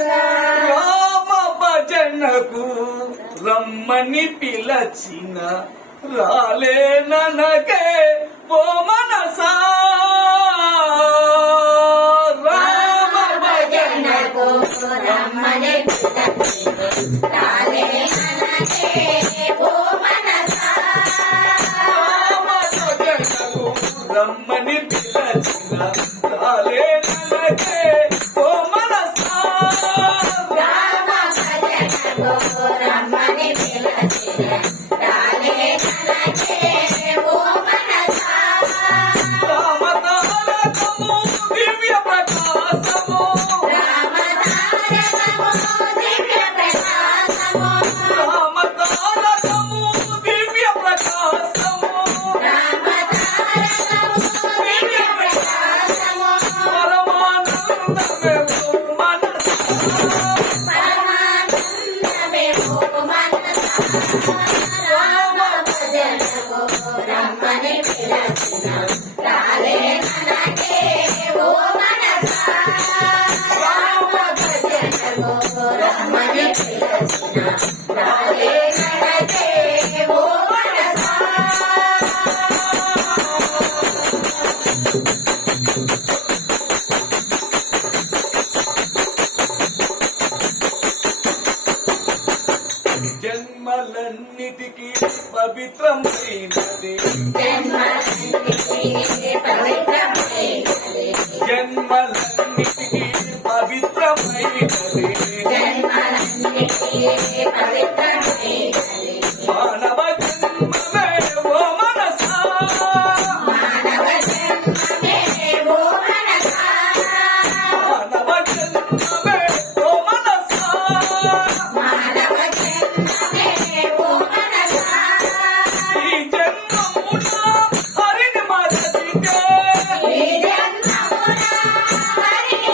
రామ భజనకు రమ్మని పిలచిన రాలేననకే ఓ మనసా రామ భజనకు రమ్మని పిలచిన రాలేననకే ఓ మనసా రామ భజనకు రమ్మని పిలచిన రాలేననకే ఓ మనసా రామ భజనకు రమ్మని పిలచిన రాలేననకే ఓ మనసా రామతారకము దివ్య ప్రకాశము రామతారకము దివ్య ప్రకాశము రామతారకము దివ్య ప్రకాశము రామతారకము దివ్య ప్రకాశము పరమానందమే మనసా పరమానందమే ఓ మనసా రామ భజనకు రమ్మని పిలచిన రాలేననకే ఓ మనసా రామ భజనకు రమ్మని పిలచిన రాలేననకే ఓ మనసా జన్మలన్నిటికీ పవిత్రమైనది జన్మలన్నిటికీ పవిత్రమైనది జన్మలన్నిటికీ పవిత్రమైనది జన్మలన్నిటికీ పవిత్రమైనది మానవ జన్మమే ఓ మనసా మానవ జన్మమే ఓ మనసా మానవ జన్మమే ఓ మనసా మానవ జన్మమే ఓ మనసా ఈ జన్మమున హరిని మరచితే ఈ జన్మమున హరిని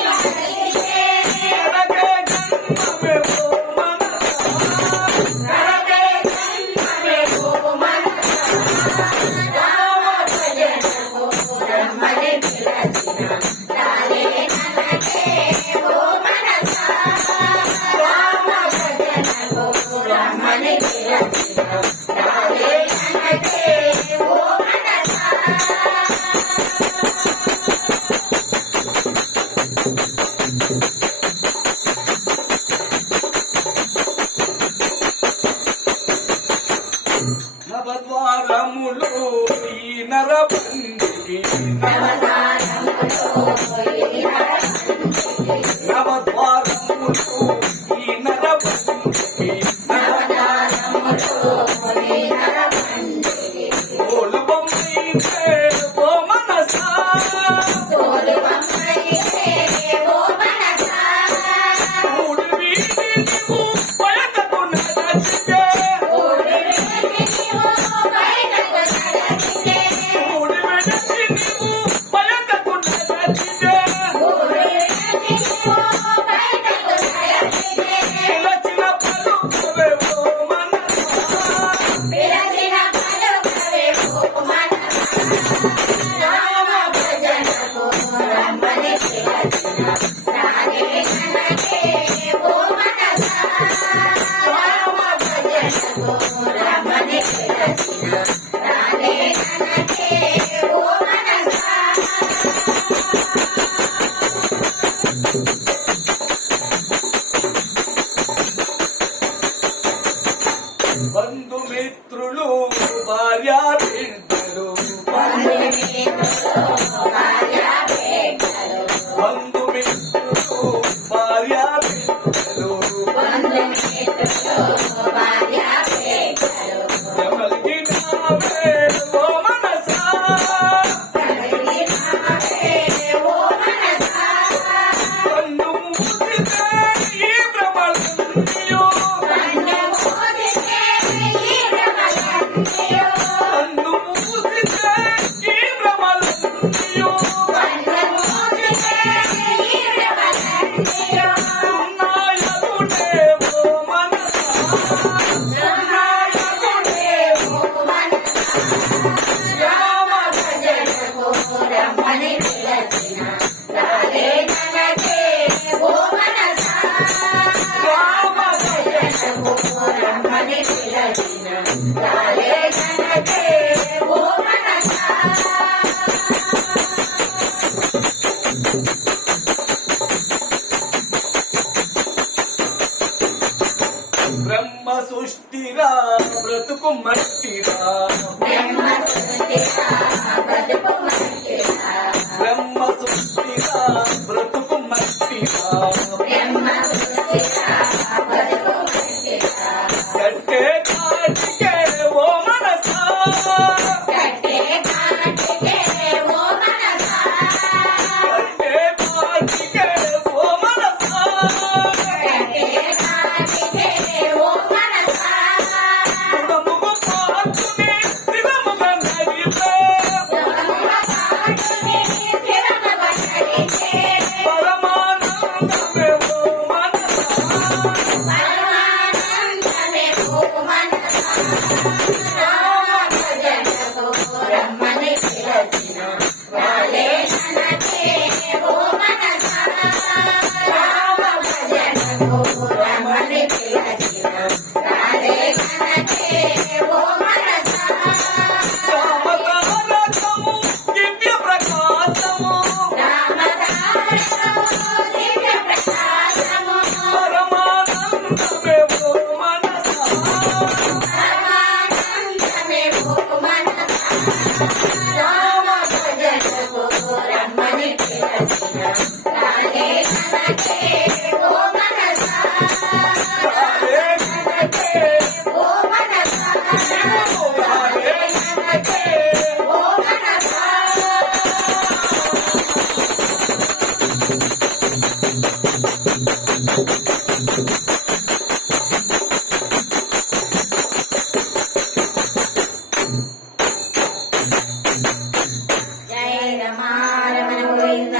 మట్టిరా బ్రహ్మ సృష్టిరా బ్రతుకు మట్టిరా బ్రహ్మ సృష్టిరా బ్రతుకు మట్టిరా బ్రహ్మ సృష్టిరా బ్రతుకు మట్టిరా కట్టే కాటికే ఓ మనసా కట్టే కాటికే ఓ మనసా కట్టే కాటికే ఓ మనసా కట్టే కాటికే ఓ మనసా సుఖముగా పాటుని స్థిరముగా నడిపే సుఖముగ పాటుని స్థిరముగ నడిచే పరమానందమే ఓ మనసా పరమానందమే ఓ మనసా రామ భజనకు రమ్మని పిలచిన రాలే ననకే ఓ మనసా రామ భజనకు రమ్మని పిలచిన రాలే ననకే ఓ మనసా రామతారకము దివ్య ప్రకాశము రామతారకము దివ్య ప్రకాశము పరమానందమే ఓ మనసా పరమానందమే ఓ మనసా రామ భజనకు రమ్మని పిలచిన రాలే ననకే ఓ మనసా రాలే ననకే ఓ మనసా రాలే ననకే ఓ మనసా జయ రమారమణ గోవింద